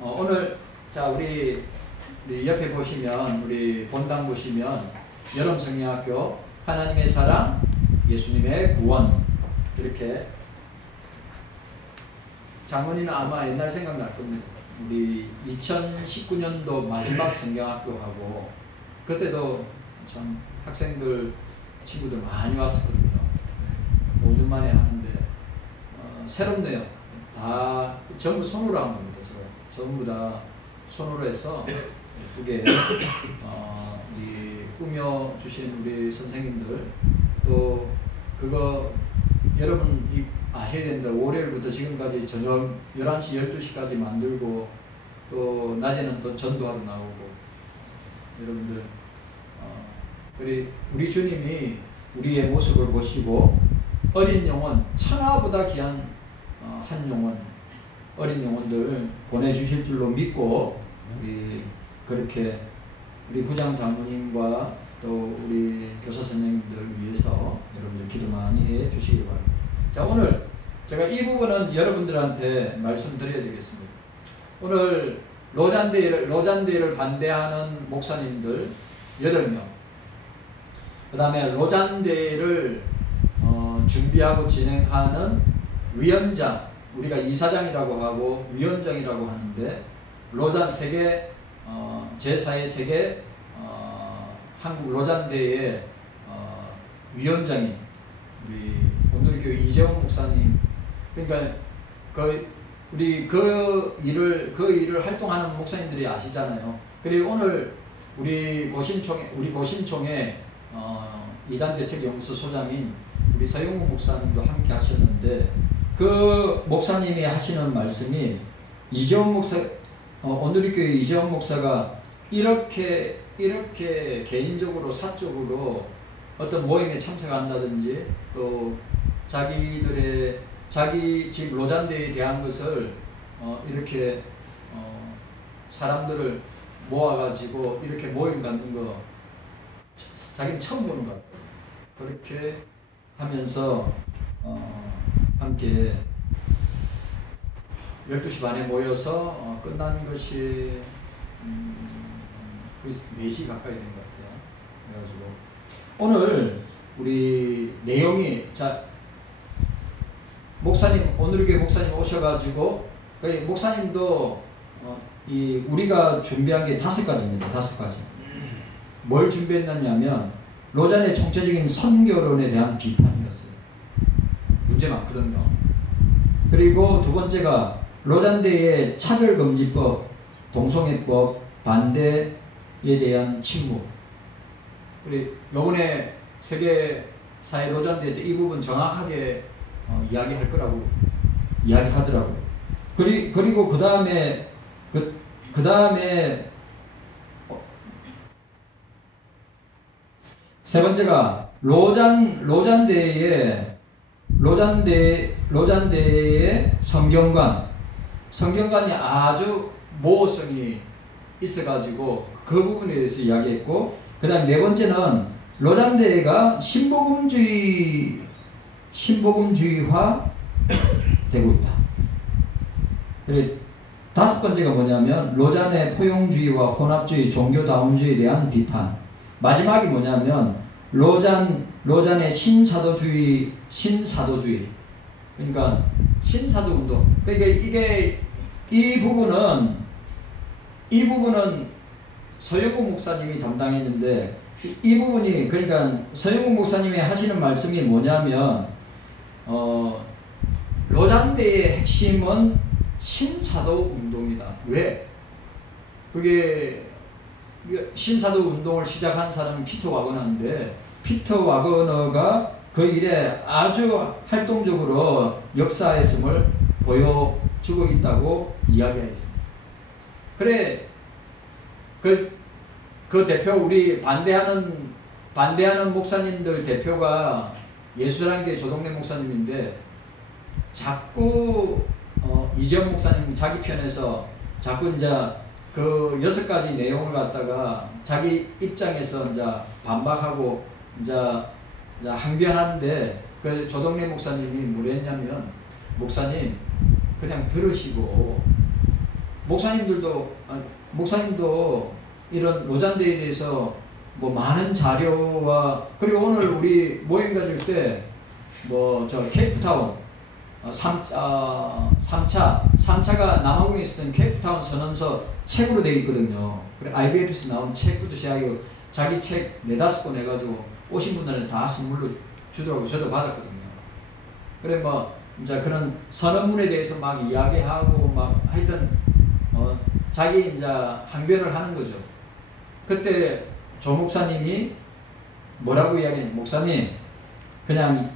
오늘 자 우리 옆에 보시면 우리 본당 보시면 여름성령학교 하나님의 사랑 예수님의 구원 이렇게 장모님은 아마 옛날 생각날 겁니다. 우리 2019년도 마지막 성경학교하고 그때도 참 학생들 친구들 많이 왔었거든요. 5년 만에 하는데 새롭네요. 다 전부 손으로 한 겁니다. 전부 다 손으로 해서 예쁘게 이 꾸며 주신 우리 선생님들 또 그거 여러분 아셔야 된다. 월요일부터 지금까지 저녁 11시 12시까지 만들고 또 낮에는 또 전도하러 나오고 여러분들 우리 주님이 우리의 모습을 보시고 어린 영혼 천하보다 귀한 한 영혼 어린 영혼들 보내주실 줄로 믿고 우리 그렇게 우리 부장 장로님과 또 우리 교사 선생님들을 위해서 여러분들 기도 많이 해 주시기 바랍니다. 자, 오늘 제가 이 부분은 여러분들한테 말씀드려야 되겠습니다. 오늘 로잔대회를 반대하는 목사님들 8명, 그 다음에 로잔대회를 준비하고 진행하는 위원장, 우리가 이사장이라고 하고 위원장이라고 하는데 로잔 세계 제4회 세계 한국 로잔대회 위원장인 우리 온누리교회 이재원 목사님, 그러니까 우리 그 일을 활동하는 목사님들이 아시잖아요. 그리고 오늘 우리 고신총회 이단대책연구소 소장인 우리 서영우 목사님도 함께 하셨는데 그 목사님이 하시는 말씀이 이재원 목사 온누리교회 이재원 목사가 이렇게 개인적으로 사적으로 어떤 모임에 참석한다든지 또 자기 집 로잔대에 대한 것을 이렇게 사람들을 모아가지고 이렇게 모임 갖는 거 자기는 처음 보는 것 같아요. 그렇게 하면서 함께 12시 반에 모여서 끝난 것이 4시 가까이 된 것 같아요. 그래가지고 오늘 우리 내용이 목사님 온누리교회 목사님 오셔가지고 목사님도 우리가 준비한 게 5가지입니다. 5가지. 뭘 준비했느냐면 로잔의 총체적인 선교론에 대한 비판이었어요. 문제 많거든요. 그리고 두 번째가 로잔대의 차별금지법, 동성애법 반대에 대한 침묵. 우리 요번에 세계사회 로잔대회 때 이 부분 정확하게 이야기할 거라고 이야기하더라고요. 그리고 그 다음에 세 번째가 로잔대의 성경관이 아주 모호성이 있어가지고 그 부분에 대해서 이야기했고, 그 다음 네 번째는 로잔대회가 신복음주의화 되고 있다. 그리고 5번째가 뭐냐면 로잔의 포용주의와 혼합주의, 종교다운주의에 대한 비판. 마지막이 뭐냐면 로잔의 신사도주의. 그러니까 신사도운동. 그러니까 이 부분은 서영우 목사님이 담당했는데 이 부분이 그러니까 서영우 목사님이 하시는 말씀이 뭐냐면 로잔대의 핵심은 신사도 운동이다. 왜? 그게 신사도 운동을 시작한 사람은 피터 와거너인데 피터 와거너가 그 일에 아주 활동적으로 역사했음을 보여주고 있다고 이야기했습니다. 그래 그 대표 우리 반대하는 목사님들 대표가 예수란교회 조동래 목사님인데 자꾸 이재원 목사님 자기 편에서 자꾸 이제 그 6가지 내용을 갖다가 자기 입장에서 이제 반박하고 이제 항변하는데 그 조동래 목사님이 뭐랬냐면 목사님 그냥 들으시고 목사님도 이런 로잔대에 대해서 뭐 많은 자료와 그리고 오늘 우리 모임 가질 때 뭐 저 케이프타운 3차가 남아공에 있었던 케이프타운 선언서 책으로 되어 있거든요. 그래 IBF에서 나온 책부터 시작해서 자기 책 4-5권 해가지고 오신 분들은 다 선물로 주더라고요. 저도 받았거든요. 그래 뭐 이제 그런 선언문에 대해서 막 이야기하고 막 하여튼 자기 이제 항변을 하는 거죠. 그때 조 목사님이 뭐라고 이야기했냐면 목사님 그냥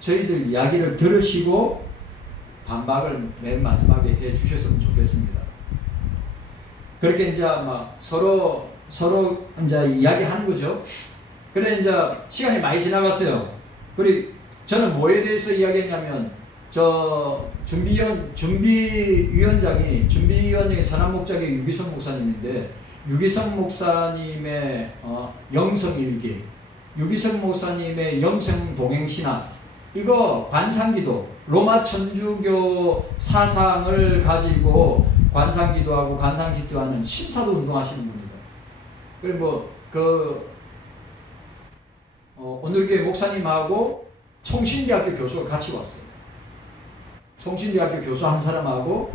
저희들 이야기를 들으시고 반박을 맨 마지막에 해 주셨으면 좋겠습니다. 그렇게 이제 막 서로 이제 이야기하는 거죠. 그래 이제 시간이 많이 지나갔어요. 그리고 저는 뭐에 대해서 이야기했냐면 저 준비위원장이 선한 목장의 유기성 목사님인데 유기성 목사님의 영성일기, 유기성 목사님의 영성동행신학 이거 관상기도 로마 천주교 사상을 가지고 관상기도하고 관상기도하는 신사도 운동하시는 분입니다. 그리고 오늘교회 목사님하고 총신대학교 교수가 같이 왔어요. 총신대학교 교수 한 사람하고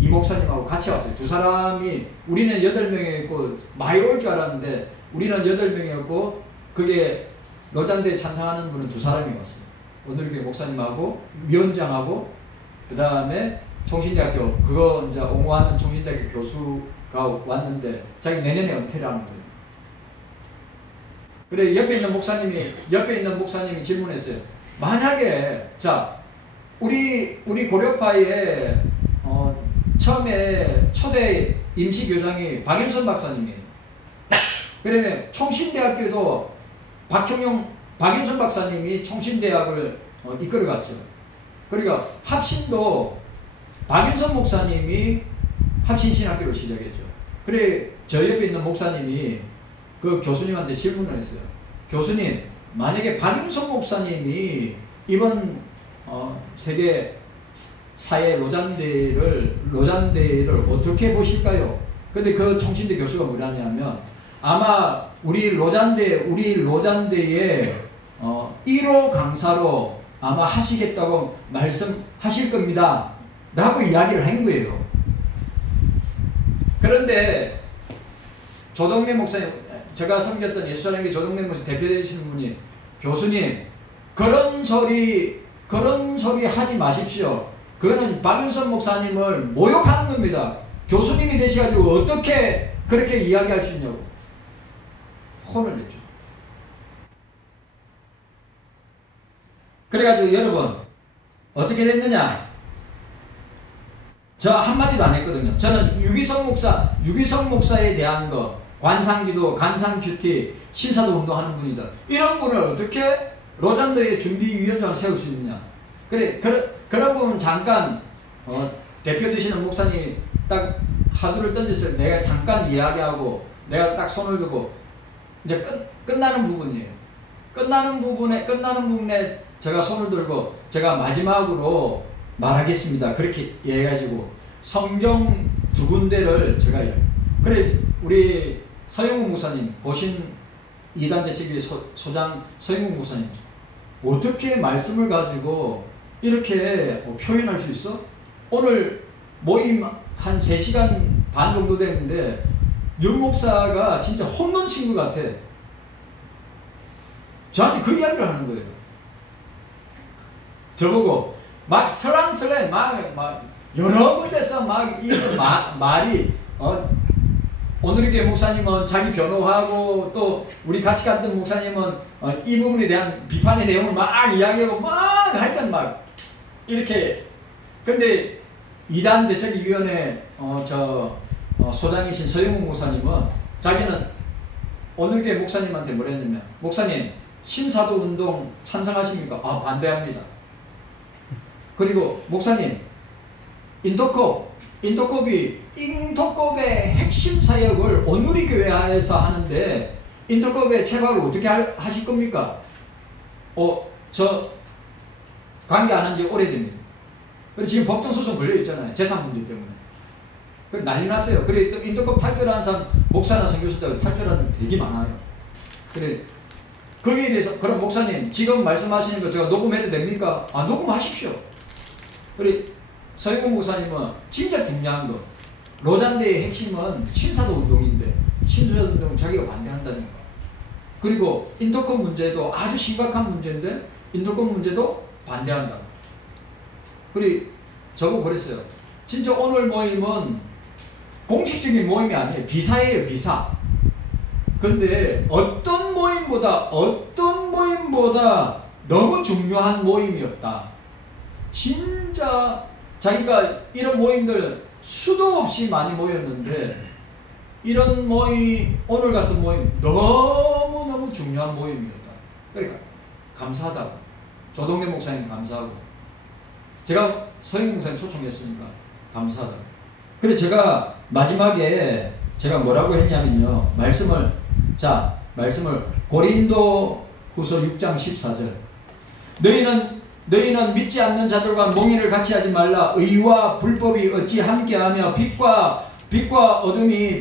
이 목사님하고 같이 왔어요. 두 사람이 우리는 8명이었고 많이 올 줄 알았는데 우리는 8명이었고 그게 로잔대에 찬성하는 분은 2사람이 왔어요. 오늘교회 목사님하고 위원장하고 그 다음에 총신대학교 그거 이제 옹호하는 총신대학교 교수가 왔는데 자기 내년에 은퇴를 하는 거예요. 그래 옆에 있는 목사님이 질문했어요. 만약에 자 우리 고려파에 처음에 초대 임시교장이 박윤선 박사님이에요. 그러면 총신대학교도 박윤선 박사님이 총신대학을 이끌어갔죠. 그러니까 합신도 박윤선 목사님이 합신신학교를 시작했죠. 그래 저 옆에 있는 목사님이 그 교수님한테 질문을 했어요. 교수님, 만약에 박윤선 목사님이 이번 세계 사회 로잔대를 어떻게 보실까요? 근데 그 총신대 교수가 뭐라냐면 아마 우리 로잔대의 1호 강사로 아마 하시겠다고 말씀하실 겁니다. 라고 이야기를 한 거예요. 그런데 조동래 목사님, 제가 섬겼던 예수사랑교회 조동래 목사님 대표되시는 분이 교수님 그런 소리 하지 마십시오. 그거는 박윤선 목사님을 모욕하는 겁니다. 교수님이 되셔가지고 어떻게 그렇게 이야기할 수 있냐고 혼을 냈죠. 그래가지고 여러분 어떻게 됐느냐? 저 한마디도 안 했거든요. 저는 유기성 목사에 대한 거 관상기도, 간상큐티, 신사도 운동하는 분이다. 이런 분을 어떻게 로잔대의 준비위원장을 세울 수 있느냐? 그런 분은 잠깐 대표 되시는 목사님 딱 하두를 던졌을 때 내가 잠깐 이야기하고 내가 딱 손을 들고 이제 끝나는 부분이에요. 끝나는 부분에 제가 손을 들고 제가 마지막으로 말하겠습니다. 그렇게 얘기해가지고 성경 2군데를 제가 그래 우리 서영국 목사님 보신 이단대책위 소장 서영국 목사님 어떻게 말씀을 가지고 이렇게 표현할 수 있어? 오늘 모임 한 3시간 반 정도 됐는데 윤 목사가 진짜 홈런 친 것 같아. 저한테 그 이야기를 하는 거예요. 저보고 막 설랑설레 막 여러 군데서 막 이 말이 오늘의 교회 목사님은 자기 변호하고 또 우리 같이 갔던 목사님은 이 부분에 대한 비판의 내용을 막 이야기하고 막 하여튼 막 이렇게. 근데 이단 대책위원회 소장이신 서영국 목사님은 자기는 오늘교회 목사님한테 뭐라 했냐면 목사님 신사도 운동 찬성하십니까? 아 반대합니다. 그리고 목사님 인터콥의 핵심 사역을 온누리교회에서 하는데 인터콥의 체박을 어떻게 하실 겁니까? 저 관계 안 한 지 오래됩니다. 그리고 지금 법정소송 걸려 있잖아요. 재산 문제 때문에. 그래 난리 났어요. 그래 또 인도급 탈출하는 사람, 목사나 선교사들 탈출하는 되게 많아요. 그래 거기에 대해서 그럼 목사님 지금 말씀하시는 거 제가 녹음해도 됩니까? 아 녹음하십시오. 그래 서영훈 목사님은 진짜 중요한 거 로잔대의 핵심은 신사도 운동인데 신사도 운동은 자기가 반대한다니까. 그리고 인터컵 문제도 아주 심각한 문제인데 인터컵 문제도 반대한다. 그리고 저거 그랬어요. 진짜 오늘 모임은 공식적인 모임이 아니에요. 비사예요, 비사. 근데 어떤 모임보다 너무 중요한 모임이었다. 진짜 자기가 이런 모임들 수도 없이 많이 모였는데 이런 모임, 오늘 같은 모임 너무너무 중요한 모임이었다. 그러니까 감사하다고. 조동래 목사님 감사하고 제가 서영 목사님 초청했으니까 감사하다고. 그래 제가 마지막에 제가 뭐라고 했냐면요. 말씀을 고린도 후서 6장 14절 너희는 믿지 않는 자들과 몽의를 같이 하지 말라. 의와 불법이 어찌 함께하며 빛과 어둠이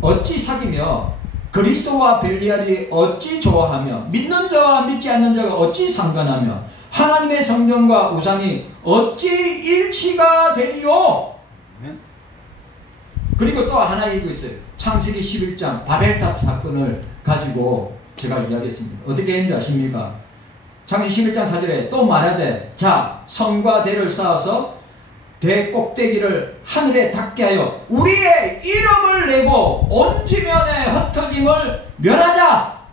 어찌 사귀며 그리스도와 벨리알이 어찌 좋아하며 믿는 자와 믿지 않는 자가 어찌 상관하며 하나님의 성전과 우상이 어찌 일치가 되리요. 그리고 또 하나 얘기가 있어요. 창세기 11장 바벨탑 사건을 가지고 제가 이야기했습니다. 어떻게 했는지 아십니까? 창세기 11장 4절에 또 말하되 자 성과 대를 쌓아서 대 꼭대기를 하늘에 닿게 하여 우리의 이름을 내고 온 지면의 흩어짐을 멸하자.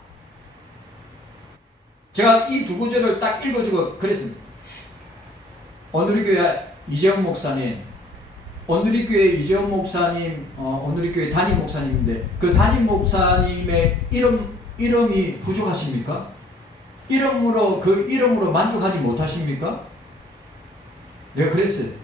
제가 이 두 구절을 딱 읽어주고 그랬습니다. 오누리교회 이재용 목사님, 오누리교회 이재용 목사님, 오누리교회 담임 목사님인데 그 담임 목사님의 이름이 부족하십니까? 그 이름으로 만족하지 못하십니까? 내가 그랬어요.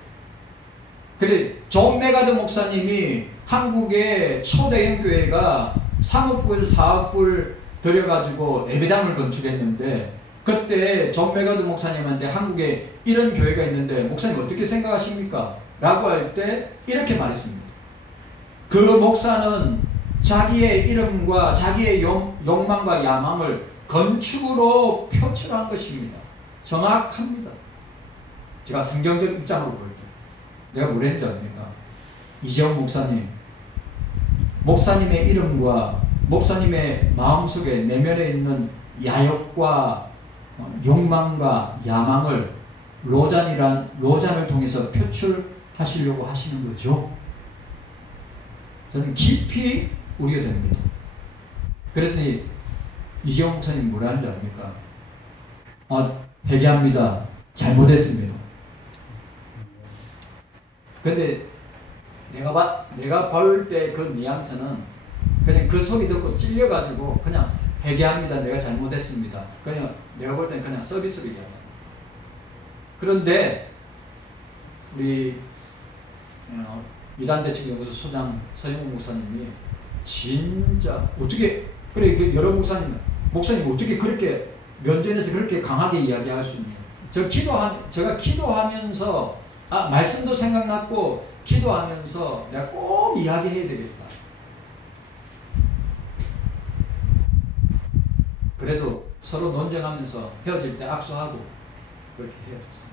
그래 존 메가드 목사님이 한국의 초대형 교회가 3억불 4억불 들여가지고 예배당을 건축했는데 그때 존 메가드 목사님한테 한국에 이런 교회가 있는데 목사님 어떻게 생각하십니까? 라고 할 때 이렇게 말했습니다. 그 목사는 자기의 이름과 자기의 욕망과 야망을 건축으로 표출한 것입니다. 정확합니다. 제가 성경적 입장으로 볼 때 내가 뭐랬는지 압니까? 이재용 목사님의 이름과 목사님의 마음속에 내면에 있는 야욕과 욕망과 야망을 로잔을 통해서 표출하시려고 하시는 거죠. 저는 깊이 우려됩니다. 그랬더니 이재용 목사님이 뭐라 하는지 압니까? 회개합니다. 잘못했습니다. 근데 내가 볼 때 그 뉘앙스는 그냥 그 소리 듣고 찔려가지고 그냥 회개합니다. 내가 잘못했습니다. 그냥 내가 볼 때는 그냥 서비스로 얘기합니다. 그런데 우리 미단대책연구소 소장 서영훈 목사님이 진짜 어떻게 그래 그 여러 목사님 어떻게 그렇게 면전에서 그렇게 강하게 이야기할 수 있냐? 제가 기도하면서 말씀도 생각났고 기도하면서 내가 꼭 이야기해야 되겠다. 그래도 서로 논쟁하면서 헤어질 때 악수하고 그렇게 헤어졌어요.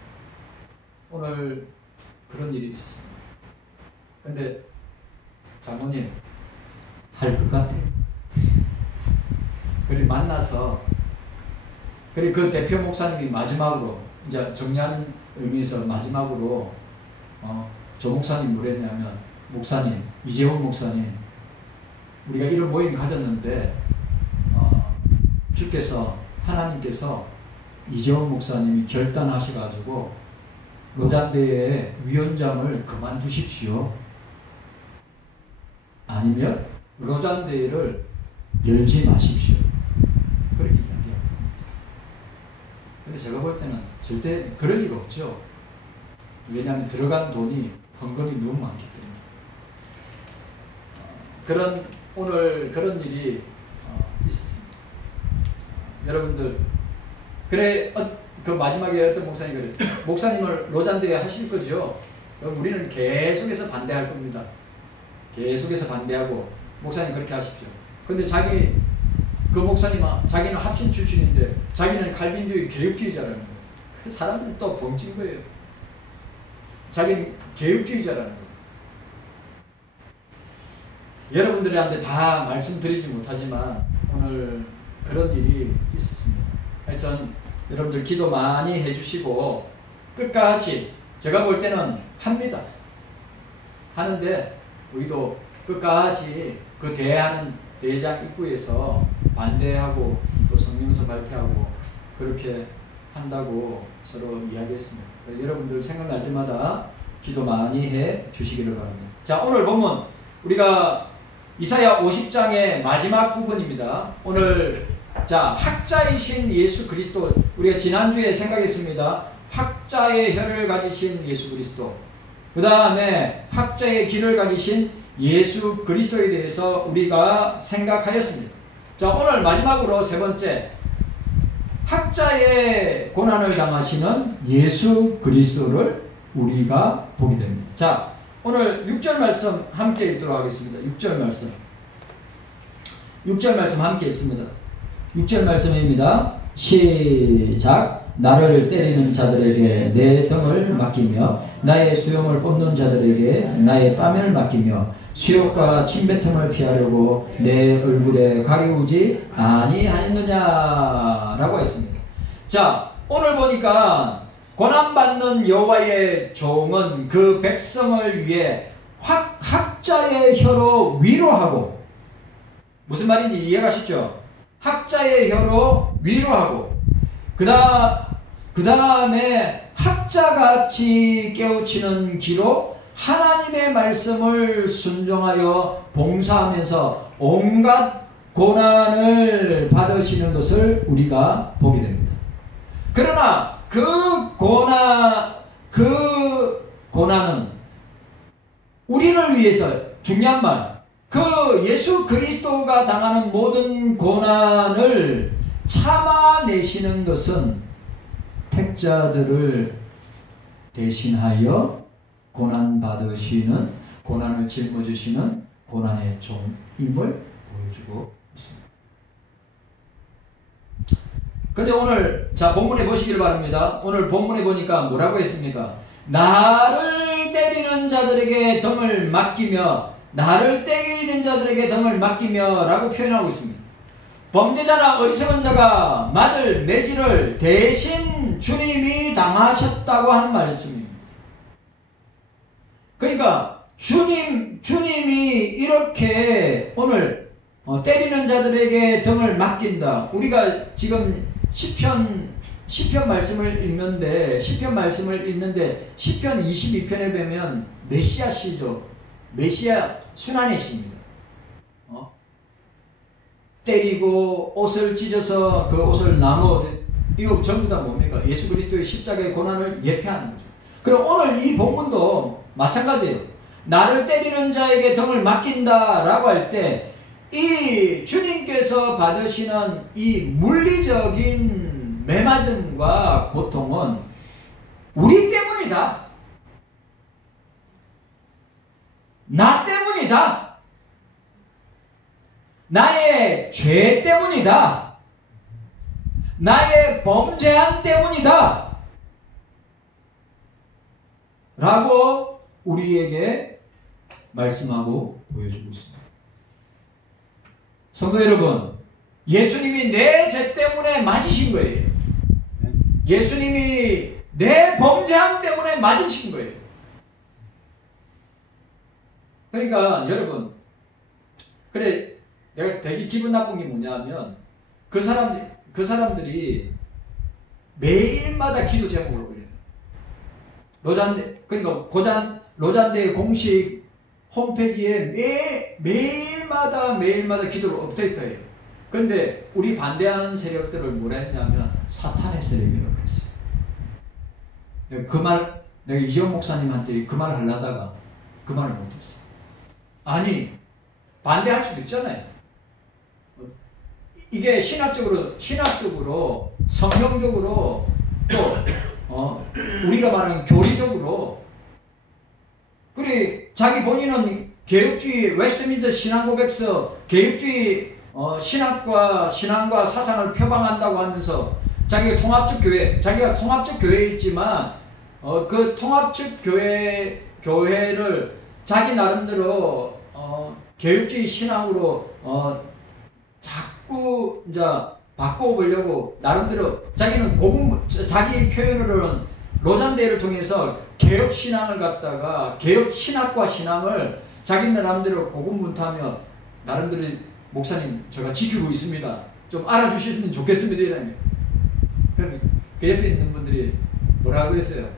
오늘 그런 일이 있었습니다. 근데 장모님 할 것 같아요. 그리고 만나서 그리고 그 대표 목사님이 마지막으로 이제 정리하는 의미에서 마지막으로 조 목사님 뭐랬냐면 목사님 이재원 목사님 우리가 이런 모임 가졌는데 주께서 하나님께서 이재원 목사님이 결단하셔가지고 로잔대의 위원장을 그만두십시오. 아니면 로잔대를 열지 마십시오. 그렇게 이야기합니다. 근데 제가 볼 때는 절대 그럴 리가 없죠. 왜냐하면 들어간 돈이 헌금이 너무 많기 때문에. 오늘 그런 일이 있었습니다. 여러분들 그 마지막에 어떤 목사님이 그래. 목사님을 로잔대에 하실 거죠? 그럼 우리는 계속해서 반대할 겁니다. 계속해서 반대하고 목사님 그렇게 하십시오. 근데 그 목사님 자기는 합신 출신인데 자기는 칼빈주의 개혁주의자라는 거예요. 사람들이 또 벙친 거예요. 자기는 개혁주의자라는 거예요. 여러분들한테 다 말씀드리지 못하지만 오늘 그런 일이 있었습니다. 하여튼 여러분들 기도 많이 해주시고 끝까지 제가 볼 때는 합니다. 하는데 우리도 끝까지 그 대하는 대장 입구에서 반대하고 또 성령서 발표하고 그렇게 한다고 서로 이야기했습니다. 여러분들 생각날 때마다 기도 많이 해 주시기를 바랍니다. 자, 오늘 본문 우리가 이사야 50장의 마지막 부분입니다. 오늘 자, 학자이신 예수 그리스도, 우리가 지난주에 생각했습니다. 학자의 혀를 가지신 예수 그리스도, 그 다음에 학자의 길을 가지신 예수 그리스도에 대해서 우리가 생각하였습니다. 자, 오늘 마지막으로 세 번째, 학자의 고난을 당하시는 예수 그리스도를 우리가 보게 됩니다. 자, 오늘 6절 말씀 함께 읽도록 하겠습니다. 6절 말씀. 6절 말씀 함께 읽습니다. 6절 말씀입니다. 시작. 나를 때리는 자들에게 내 등을 맡기며 나의 수염을 뽑는 자들에게 나의 빠면을 맡기며 수욕과 침뱉음을 피하려고 내 얼굴에 가리우지 아니하였느냐라고 했습니다. 자, 오늘 보니까 고난받는 여호와의 종은 그 백성을 위해 학자의 혀로 위로하고, 무슨 말인지 이해가시죠? 학자의 혀로 위로하고 그 다음에 학자같이 깨우치는 기로 하나님의 말씀을 순종하여 봉사하면서 온갖 고난을 받으시는 것을 우리가 보게 됩니다. 그러나 그 고난은 우리를 위해서, 중요한 말, 그 예수 그리스도가 당하는 모든 고난을 참아내시는 것은 택자들을 대신하여 고난받으시는, 고난을 짊어지시는 고난의 종임을 보여주고 있습니다. 근데 오늘 자 본문에 보시길 바랍니다. 오늘 본문에 보니까 뭐라고 했습니까? 나를 때리는 자들에게 등을 맡기며, 나를 때리는 자들에게 등을 맡기며 라고 표현하고 있습니다. 범죄자나 어리석은 자가 맞을 매질을 대신 주님이 당하셨다고 하는 말씀입니다. 그러니까 주님이 이렇게 오늘 때리는 자들에게 등을 맡긴다. 우리가 지금 시편 말씀을 읽는데 시편 22편에 보면 메시아 시죠. 메시아 순환의 시입니다. 때리고 옷을 찢어서 그 옷을 나눠, 이거 전부 다 뭡니까? 예수 그리스도의 십자가의 고난을 예표하는 거죠. 그럼 오늘 이 본문도 마찬가지예요. 나를 때리는 자에게 등을 맡긴다라고 할 때 이 주님께서 받으시는 이 물리적인 매맞음과 고통은 우리 때문이다. 나 때문이다. 나의 죄 때문이다. 나의 범죄함 때문이다. 라고 우리에게 말씀하고 보여주고 있습니다. 성도 여러분, 예수님이 내 죄 때문에 맞으신 거예요. 예수님이 내 범죄함 때문에 맞으신 거예요. 그러니까 여러분, 그래 내가 되게 기분 나쁜 게 뭐냐면 그 사람들이 매일마다 기도 제목을 올려요. 그러니까 로잔대의 공식 홈페이지에 매일마다 기도를 업데이트해요. 그런데 우리 반대하는 세력들을 뭐라 했냐면 사탄의 세력이라고 그랬어요. 내가 이재용 목사님한테 그 말을 하려다가 그 말을 못했어요. 아니, 반대할 수도 있잖아요. 이게 신학적으로 성경적으로 또 우리가 말하는 교리적으로 그래 자기 본인은 개혁주의 웨스트민스터 신앙고백서 개혁주의 신앙과 사상을 표방한다고 하면서 자기가 통합적 교회에 있지만 그 통합적 교회를 자기 나름대로 개혁주의 신앙으로 자꾸 이제 바꿔보려고 나름대로 자기는 자기 표현으로는 로잔대회를 통해서 개혁 신앙을 갖다가 개혁 신학과 신앙을 자기 나름대로 고군분투하며 나름대로 목사님 제가 지키고 있습니다. 좀 알아주시면 좋겠습니다. 이러면 그럼 그 옆에 있는 분들이 뭐라고 했어요?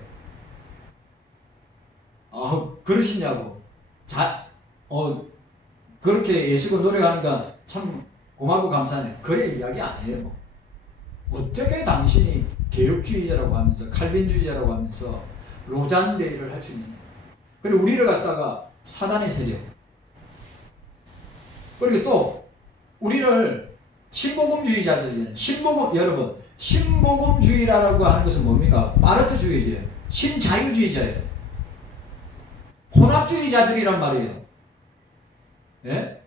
그러시냐고. 그렇게 애쓰고 노력하니까 참 고맙고 감사하네. 그래 이야기 안 해요. 어떻게 당신이 개혁주의자라고 하면서 칼빈주의자라고 하면서 로잔대회를 할 수 있느냐. 그리고 우리를 갖다가 사단의 세력 그리고 또 우리를 신복음주의자들이잖아요. 여러분 신복음주의라고 하는 것은 뭡니까? 파르트주의자예요. 신자유주의자예요. 혼합주의자들이란 말이에요. 예?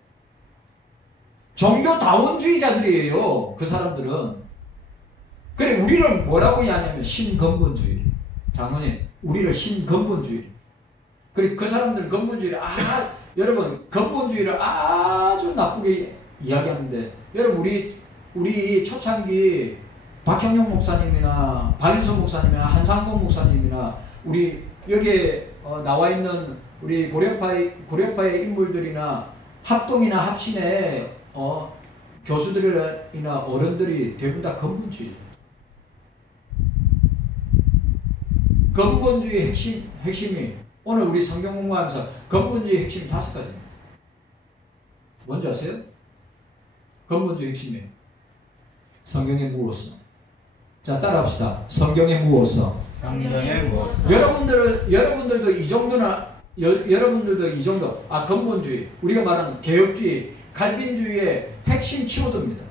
종교다원주의자들이에요. 그 사람들은. 그래 우리를 뭐라고 하냐면 신근본주의. 장모님 우리를 신근본주의. 그래 그 사람들은 근본주의를 여러분 근본주의를 아주 나쁘게 이야기하는데 여러분 우리 초창기 박형용 목사님이나 박윤선 목사님이나 한상범 목사님이나 우리 여기에 나와 있는 우리 고려파의 인물들이나 합동이나 합신의 교수들이나 어른들이 대부분 다 근본주의. 근본주의 핵심이 오늘 우리 성경 공부하면서 근본주의 핵심이 5가지입니다. 뭔지 아세요? 근본주의 핵심이에요. 성경의 무엇서. 자 따라합시다. 성경의 무엇서. 성경의 무엇서. 여러분들도 이 정도나 여러분들도 이 정도 근본주의 우리가 말하는 개혁주의 칼빈주의의 핵심 키워드입니다.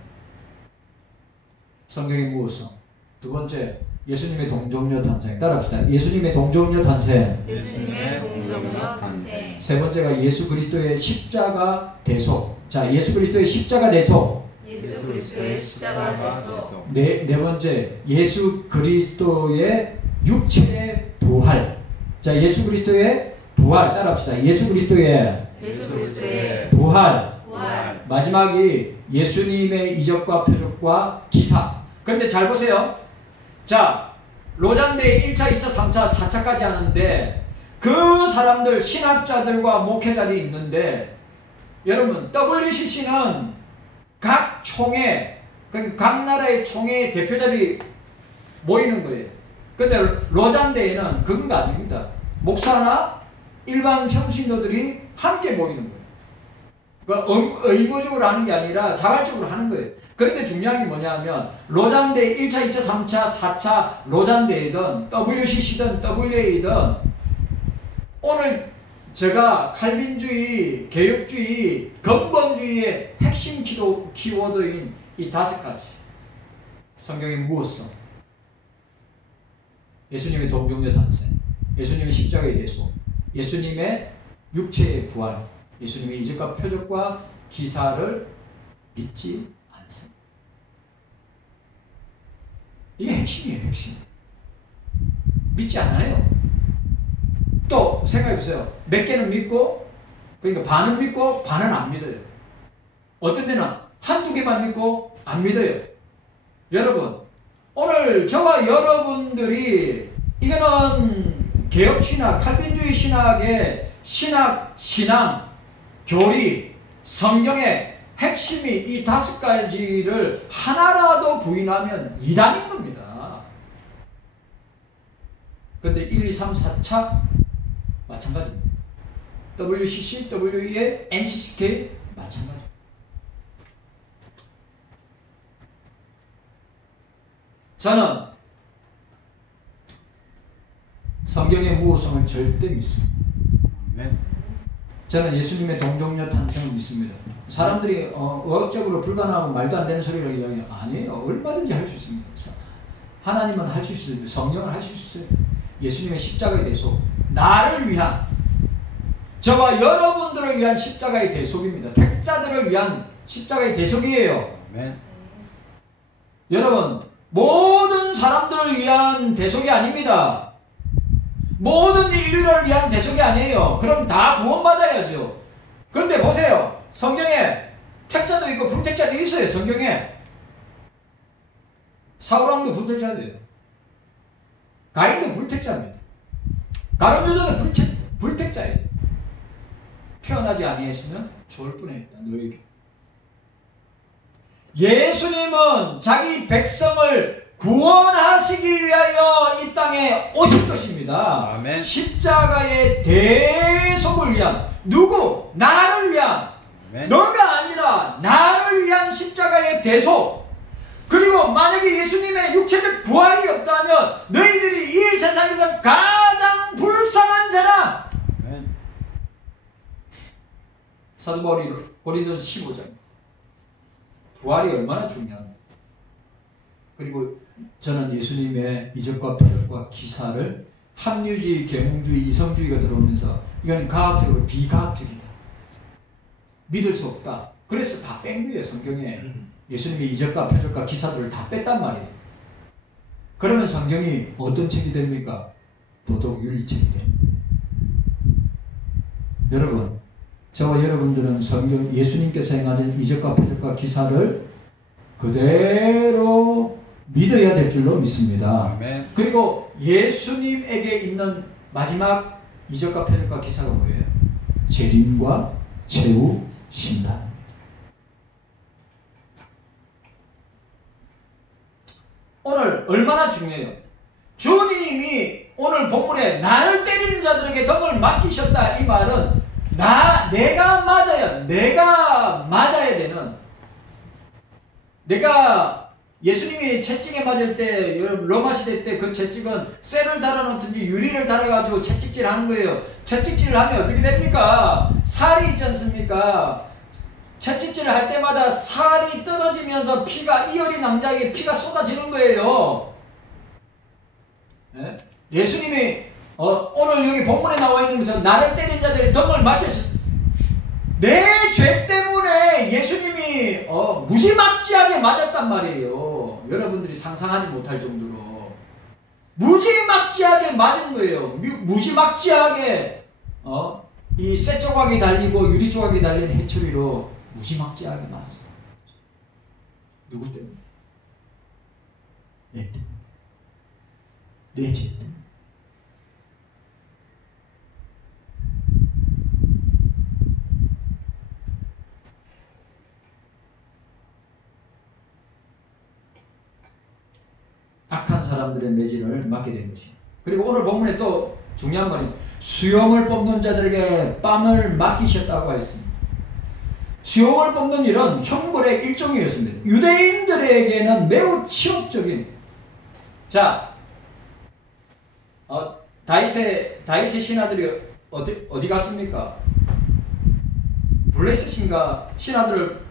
성경의 무엇서. 두 번째 예수님의 동정녀 탄생. 따라합시다. 예수님의 동정녀 탄생. 예수님의 동정녀 탄생. 세 번째가 예수 그리스도의 십자가 대속. 자, 예수 그리스도의 십자가 대속. 예수 그리스도의 십자가 대속. 네 번째 예수 그리스도의 육체의 부활. 자, 예수 그리스도의 부활. 따라합시다. 예수 그리스도의 부활. 마지막이 예수님의 이적과 표적과 기사. 그런데 잘 보세요. 자, 로잔대회 1차, 2차, 3차, 4차까지 하는데 그 사람들 신학자들과 목회자들이 있는데 여러분 WCC는 각 총회, 각 나라의 총회 대표자들이 모이는 거예요. 근데 로잔대회는 그건 아닙니다. 목사나 일반 평신도들이 함께 모이는 거예요. 의무적으로 하는 게 아니라 자발적으로 하는 거예요. 그런데 중요한 게 뭐냐면 로잔대회 1차, 2차, 3차, 4차 로잔대회든 WCC든 WA든 오늘 제가 칼빈주의, 개혁주의, 근본주의의 핵심 키워드인 이 5가지 성경의 무엇성. 예수님의 동정녀 탄생, 예수님의 십자가의 대속, 예수님의 육체의 부활, 예수님의 이적과 표적과 기사를 믿지 않습니다. 이게 핵심이에요. 핵심. 믿지 않아요. 또 생각해보세요. 몇 개는 믿고 그러니까 반은 믿고 반은 안 믿어요. 어떤 데는 한두 개만 믿고 안 믿어요. 여러분 오늘 저와 여러분들이 이거는 개혁신학, 칼빈주의 신학의 신앙, 교리, 성경의 핵심이 이 5가지를 하나라도 부인하면 이단인 겁니다. 그런데 1, 2, 3, 4차 마찬가지입니다. WCC, WEA, NCCK 마찬가지. 저는 성경의 무호성을 절대 믿습니다. 네. 저는 예수님의 동정녀 탄생을 믿습니다. 사람들이 의학적으로 불가능하고 말도 안 되는 소리를 이야기해요. 아니에요. 얼마든지 할 수 있습니다. 하나님은 할 수 있어요. 성령은 할 수 있어요. 예수님의 십자가의 대속, 나를 위한, 저와 여러분들을 위한 십자가의 대속입니다. 택자들을 위한 십자가의 대속이에요. 아멘. 여러분, 모든 사람들을 위한 대속이 아닙니다. 모든 인류를 위한 대속이 아니에요. 그럼 다 구원받아야죠. 근데 보세요. 성경에 택자도 있고 불택자도 있어요. 성경에 사울왕도 불택자예요. 가인도 불택자입니다. 가룟 유다도 불택자예요. 태어나지 아니했으면 좋을 뻔했다. 너에게. 예수님은 자기 백성을 구원하시기 위하여 이 땅에 오신 것입니다. 아멘. 십자가의 대속을 위한, 누구? 나를 위한, 아멘. 너가 아니라 나를 위한 십자가의 대속. 그리고 만약에 예수님의 육체적 부활이 없다면 너희들이 이 세상에서 가장 불쌍한 자라. 아멘. 사도 바울이 고린도서 15장. 부활이 얼마나 중요한가. 그리고 저는 예수님의 이적과 표적과 기사를 합리주의, 계몽주의, 이성주의가 들어오면서 이건 과학적으로 비과학적이다. 믿을 수 없다. 그래서 다 뺀 거예요. 성경에. 예수님의 이적과 표적과 기사들을 다 뺐단 말이에요. 그러면 성경이 어떤 책이 됩니까? 도덕윤리책이 됩니다. 여러분, 저와 여러분들은 성경, 예수님께서 행하신 이적과 표적과 기사를 그대로 믿어야 될 줄로 믿습니다. 아멘. 그리고 예수님에게 있는 마지막 이적과 표적과 기사가 뭐예요? 재림과 최후 심판. 오늘 얼마나 중요해요. 주님이 오늘 본문에 나를 때리는 자들에게 덕을 맡기셨다. 이 말은 내가 맞아야 되는, 내가 예수님이 채찍에 맞을 때, 로마 시대 때 그 채찍은 쇠를 달아놓든지 유리를 달아가지고 채찍질 하는 거예요. 채찍질을 하면 어떻게 됩니까? 살이 있지 않습니까? 채찍질을 할 때마다 살이 떨어지면서 이어린 낭자에게 피가 쏟아지는 거예요. 네? 예수님이 오늘 여기 본문에 나와 있는 것처럼 나를 때린 자들이 덕을 맞으시, 내 죄 때문에 예수님이 무지막지하게 맞았단 말이에요. 여러분들이 상상하지 못할 정도로 무지막지하게 맞은 거예요. 무지막지하게 이 쇠 조각이 달리고 유리 조각이 달린 해초리로 무지막지하게 맞았다. 누구 때문에? 내 때문에. 내 죄 때문에. 악한 사람들의 매질을 맡게 된 것이죠. 그리고 오늘 본문에 또 중요한 건 수염을 뽑는 자들에게 뺨을 맡기셨다고 했습니다. 수염을 뽑는 일은 형벌의 일종이었습니다. 유대인들에게는 매우 치욕적인. 자, 다윗의 신하들이 어디 갔습니까? 블레셋인가 신하들을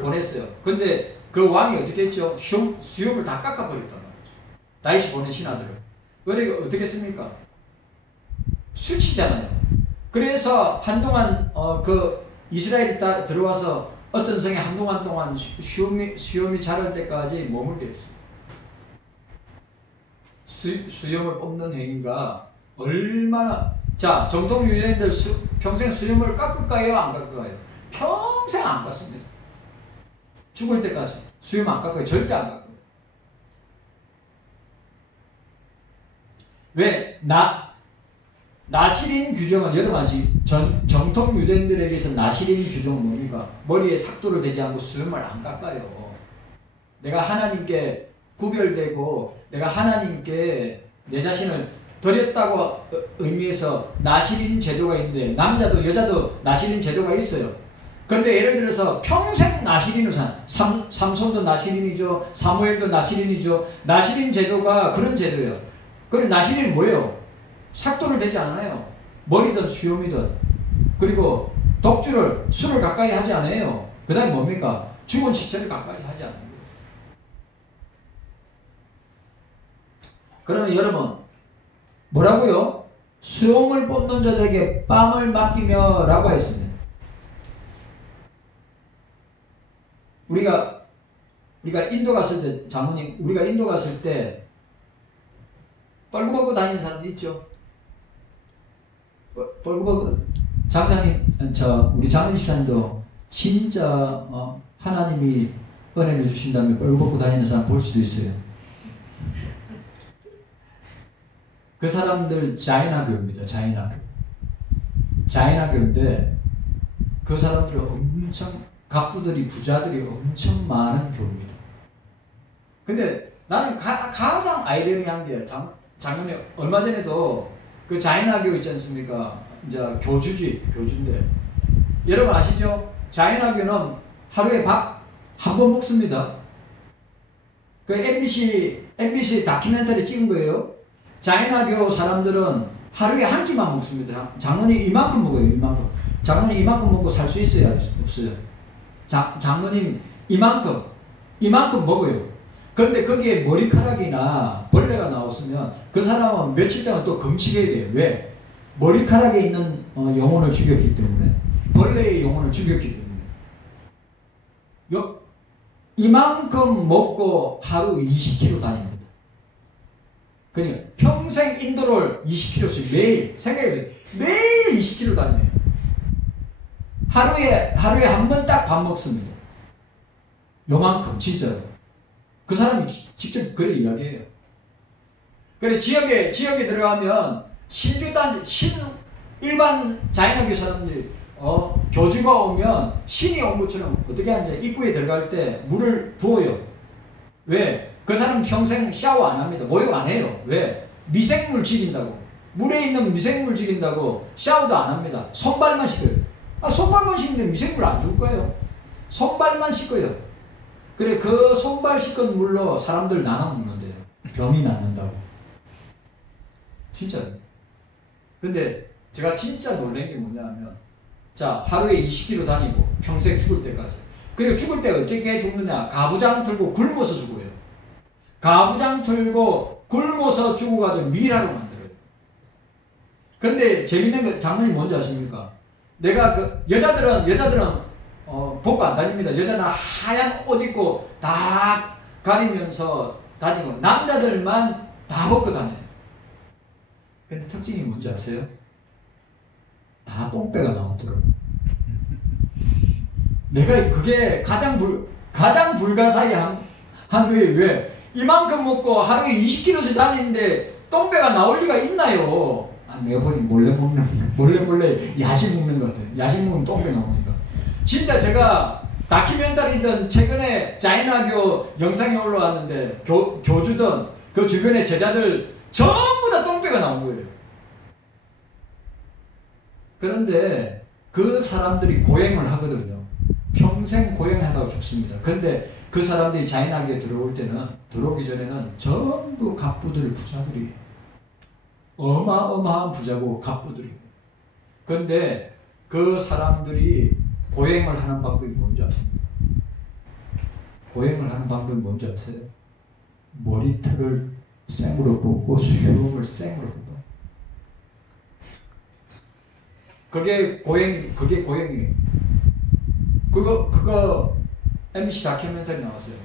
보냈어요. 근데 그 왕이 어떻게 했죠? 수염을 다 깎아버렸단 말이죠. 다윗이 보낸 신하들을. 그러니까 어떻게 했습니까? 수치잖아요. 그래서 한동안 이스라엘이 다 들어와서 어떤 성에 한동안 동안 수염이 자랄 때까지 머물게 했어요. 수염을 뽑는 행위가 얼마나. 자, 정통 유대인들 평생 수염을 깎을까요? 안 깎을까요? 평생 안 깎습니다. 죽을 때까지 수염 안 깎아요. 절대 안 깎아요. 왜? 나시린 규정은 여러분 아시, 정통 유대인들에게서 나시린 규정은 뭡니까? 머리에 삭도를 대지 않고 수염을 안 깎아요. 내가 하나님께 구별되고 내가 하나님께 내 자신을 드렸다고 의미해서 나시린 제도가 있는데, 남자도 여자도 나시린 제도가 있어요. 그런데 예를 들어서 평생 나시린을 삼손도 나시린이죠. 사무엘도 나시린이죠. 나시린 제도가 그런 제도예요. 그럼 나시린은 뭐예요? 삭도를 대지 않아요. 머리든 수염이든. 그리고 술을 가까이 하지 않아요. 그 다음에 뭡니까? 죽은 시체를 가까이 하지 않아요. 그러면 여러분 뭐라고요? 수염을 뽑는 자들에게 뺨을 맡기며 라고 했습니다. 우리가 인도 갔을 때, 장모님, 우리가 인도 갔을 때 뻘구벗고 다니는 사람 있죠? 뻘구벗고 장사님, 우리 장모님 집사님도 진짜 하나님이 은혜를 주신다면 뻘구벗고 다니는 사람 볼 수도 있어요. 그 사람들 자이나교입니다. 자이나교인데 그 사람들은 엄청 갑부들이 부자들이 엄청 많은 교입니다. 근데 나는 가장 아이러니한 게 작년에 얼마 전에도 그 자이나교 있지 않습니까? 이제 교주인데 여러분 아시죠? 자이나교는 하루에 밥 한 번 먹습니다. 그 MBC 다큐멘터리 찍은 거예요. 자이나교 사람들은 하루에 한 끼만 먹습니다. 장로님 이만큼 먹어요. 장로님 이만큼 먹고 살 수 있어요? 없어요? 장로님 이만큼 먹어요. 그런데 거기에 머리카락이나 벌레가 나왔으면 그 사람은 며칠 동안 또 금식해야 돼요. 왜? 머리카락에 있는 영혼을 죽였기 때문에, 벌레의 영혼을 죽였기 때문에. 이만큼 먹고 하루 20km 다닙니다. 그러니까 평생 인도를 20km씩 매일 생각해요. 매일 20km 다녀요. 하루에 한 번 딱 밥 먹습니다. 요만큼 진짜로. 그 사람이 직접 그래 이야기해요. 그래 지역에 들어가면 일반 자이나교 사람들이 교주가 오면 신이 온 것처럼 어떻게 하냐, 입구에 들어갈 때 물을 부어요. 왜? 그 사람 평생 샤워 안 합니다. 목욕 안 해요. 왜? 미생물 죽인다고. 물에 있는 미생물 죽인다고 샤워도 안 합니다. 손발만 씻어요. 손발만 씻는데 미생물 안 죽을 거예요. 손발만 씻어요. 그래, 그 손발 씻은 물로 사람들 나눠 먹는데요. 병이 낫는다고. 진짜요. 근데 제가 진짜 놀란 게 뭐냐면, 자, 하루에 20km 다니고 평생 죽을 때까지. 그리고 죽을 때 어떻게 죽느냐? 가부장 들고 굶어서 죽어요. 가부장 들고 굶어서 죽어가지고 미라로 만들어요. 근데 재밌는 거, 장면이 뭔지 아십니까? 내가 여자들은 벗고 안 다닙니다. 여자는 하얀 옷 입고 다 가리면서 다니고, 남자들만 다 벗고 다녀요. 근데 특징이 뭔지 아세요? 다 똥배가 나오더라고요. 내가 그게 가장 불가사의한 거예요. 왜? 이만큼 먹고 하루에 20km씩 다니는데 똥배가 나올 리가 있나요? 내가 보니 몰래 야식 먹는 것 같아요. 야식 먹으면 똥배 나오니까. 진짜 제가 다큐멘터리든 최근에 자이나교 영상이 올라왔는데 교주든 그 주변의 제자들 전부 다 똥배가 나온 거예요. 그런데 그 사람들이 고행을 하거든요. 평생 고행하다가 죽습니다. 그런데 그 사람들이 자이나교에 들어오기 전에는 전부 갑부들, 부자들이 어마어마한 부자고 갑부들이. 그런데 그 사람들이 고행을 하는 방법이 뭔지 아십니까? 고행을 하는 방법이 뭔지 아세요? 머리털을 생으로 뽑고 수염을 생으로 뽑아요. 그게 고행이에요. 그거 MBC 다큐멘터리 나왔어요.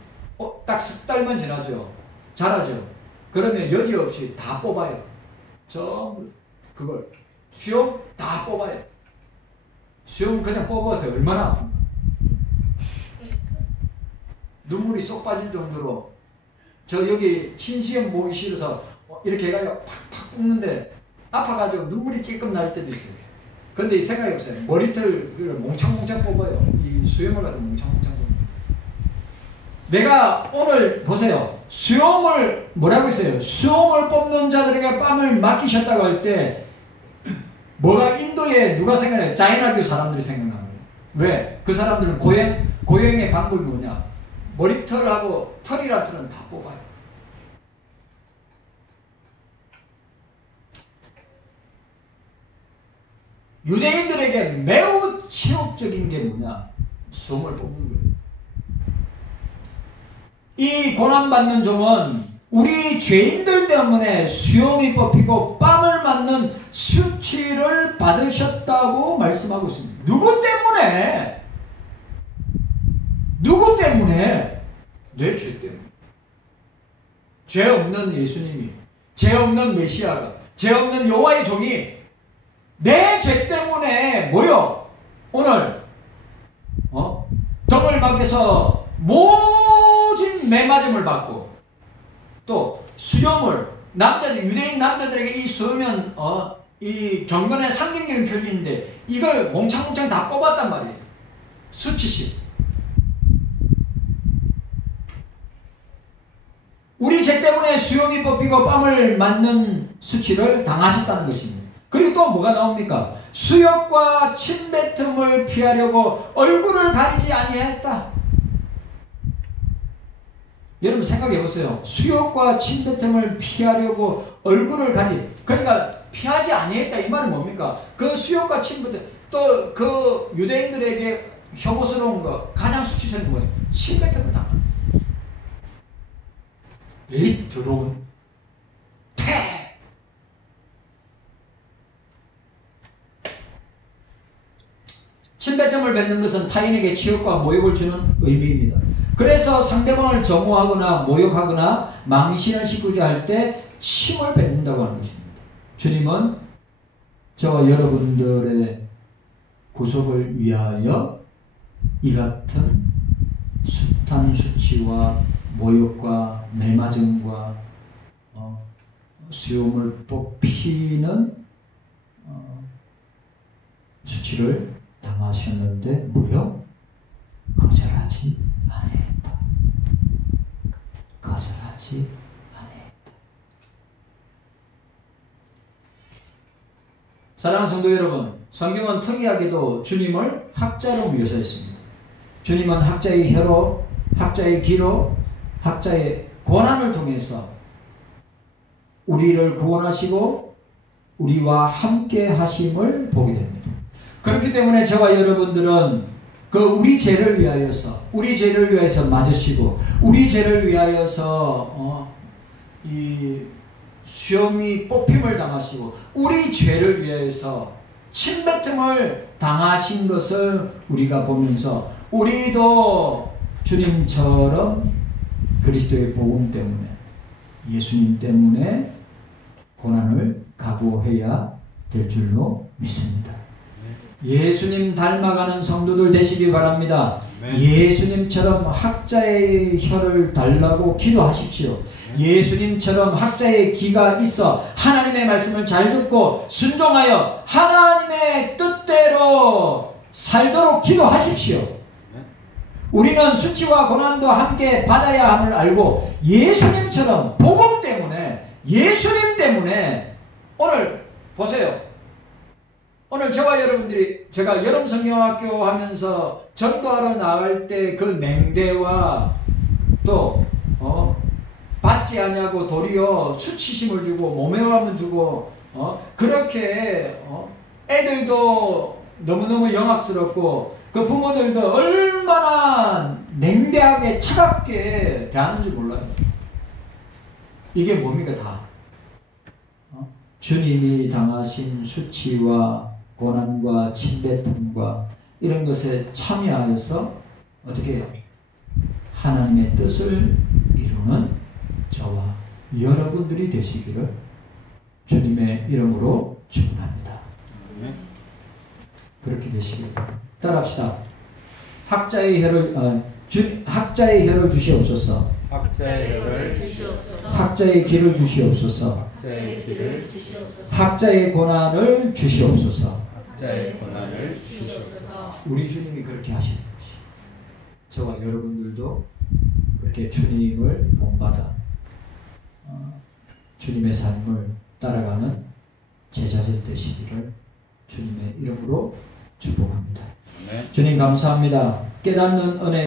딱 10달만 지나죠. 잘하죠. 그러면 여지없이 다 뽑아요. 전부 그걸 수염 다 뽑아요. 수염 그냥 뽑아서 얼마나 아픈가. 눈물이 쏙 빠질 정도로. 저 여기 흰 수염 보기 싫어서 이렇게 해가지고 팍팍 뽑는데 아파가지고 눈물이 찔끔 날 때도 있어요. 근데 이 생각이 없어요. 머리털을 몽창몽창 뽑아요. 이 수염을 가지고 몽창몽창 뽑아요. 내가 오늘 보세요. 수염을 뭐라고 했어요? 수염을 뽑는 자들에게 뺨을 맡기셨다고 할 때 뭐가 인도에 누가 생각나요? 자이나교 사람들이 생각나는 거예요. 왜? 그 사람들은 고행의 방법이 뭐냐? 머리털하고 털이란 털은 다 뽑아요. 유대인들에게 매우 치욕적인 게 뭐냐? 수염을 뽑는 거예요. 이 고난받는 종은 우리 죄인들 때문에 수염이 뽑히고 뺨을 맞는 수치를 받으셨다고 말씀하고 있습니다. 누구 때문에? 누구 때문에? 내 죄 때문에. 죄 없는 예수님이, 죄 없는 메시아가, 죄 없는 여호와의 종이 내 죄 때문에 뭐요? 오늘 덩을 밖에서 모진 매맞음을 받고 또 수염을 남자들 유대인 남자들에게 이 수염은 이 경건의 상징적인 표현인데 이걸 몽창몽창 다 뽑았단 말이에요. 수치심. 우리 죄 때문에 수염이 뽑히고 뺨을 맞는 수치를 당하셨다는 것입니다. 그리고 또 뭐가 나옵니까? 수욕과 침뱉음을 피하려고 얼굴을 가리지 아니했다. 여러분 생각해 보세요. 수욕과 침뱉음을 피하려고 얼굴을 그러니까 피하지 아니했다 이 말은 뭡니까? 그 수욕과 침뱉음 또 그 유대인들에게 혐오스러운 거 가장 수치스러운 거예요. 침뱉음을 당한다. 이 더러운 퇴 침뱉음을 뱉는 것은 타인에게 치욕과 모욕을 주는 의미입니다. 그래서 상대방을 정오하거나 모욕하거나 망신을 시키게 할 때 침을 뱉는다고 하는 것입니다. 주님은 저와 여러분들의 구속을 위하여 이 같은 숱한 수치와 모욕과 매맞음과 수염을 뽑히는 수치를 당하셨는데 뭐요? 거절하지 아니했다. 거절하지 아니했다. 사랑하는 성도 여러분, 성경은 특이하게도 주님을 학자로 묘사했습니다. 주님은 학자의 혀로, 학자의 귀로, 학자의 고난을 통해서 우리를 구원하시고 우리와 함께 하심을 보게 됩니다. 그렇기 때문에 저와 여러분들은 우리 죄를 위하여서 맞으시고 우리 죄를 위하여서 이 수염이 뽑힘을 당하시고 우리 죄를 위하여서 침뱉음을 당하신 것을 우리가 보면서 우리도 주님처럼 그리스도의 복음 때문에 예수님 때문에 고난을 각오해야 될 줄로 믿습니다. 예수님 닮아가는 성도들 되시기 바랍니다. 예수님처럼 학자의 혀를 달라고 기도하십시오. 예수님처럼 학자의 귀가 있어 하나님의 말씀을 잘 듣고 순종하여 하나님의 뜻대로 살도록 기도하십시오. 우리는 수치와 고난도 함께 받아야 함을 알고 예수님처럼 복음 때문에 예수님 때문에 오늘 보세요. 오늘 저와 여러분들이 제가 여름 성경학교 하면서 전도하러 나갈 때 그 맹대와 또 받지 아니하고 도리어 수치심을 주고 모멸감을 주고 그렇게 애들도 너무너무 영악스럽고 그 부모들도 얼마나 냉대하게 차갑게 대하는 줄 몰라요. 이게 뭡니까 다? 주님이 당하신 수치와 고난과 침뱉음과 이런 것에 참여하여서 어떻게 해요? 하나님의 뜻을 이루는 저와 여러분들이 되시기를 주님의 이름으로 축원합니다. 그렇게 되시기를 따라합시다. 학자의 혀를 주시옵소서. 학자의 혀를 주시옵소서. 학자의 귀를 주시옵소서. 학자의 귀를 주시옵소서. 학자의 고난을 주시옵소서. 학자의 고난을 주시옵소서. 우리 주님이 그렇게 하시는 것이 저와 여러분들도 그렇게 주님을 본받아 주님의 삶을 따라가는 제자들 되시기를 주님의 이름으로 축복합니다. 네. 주님 감사합니다. 깨닫는 은혜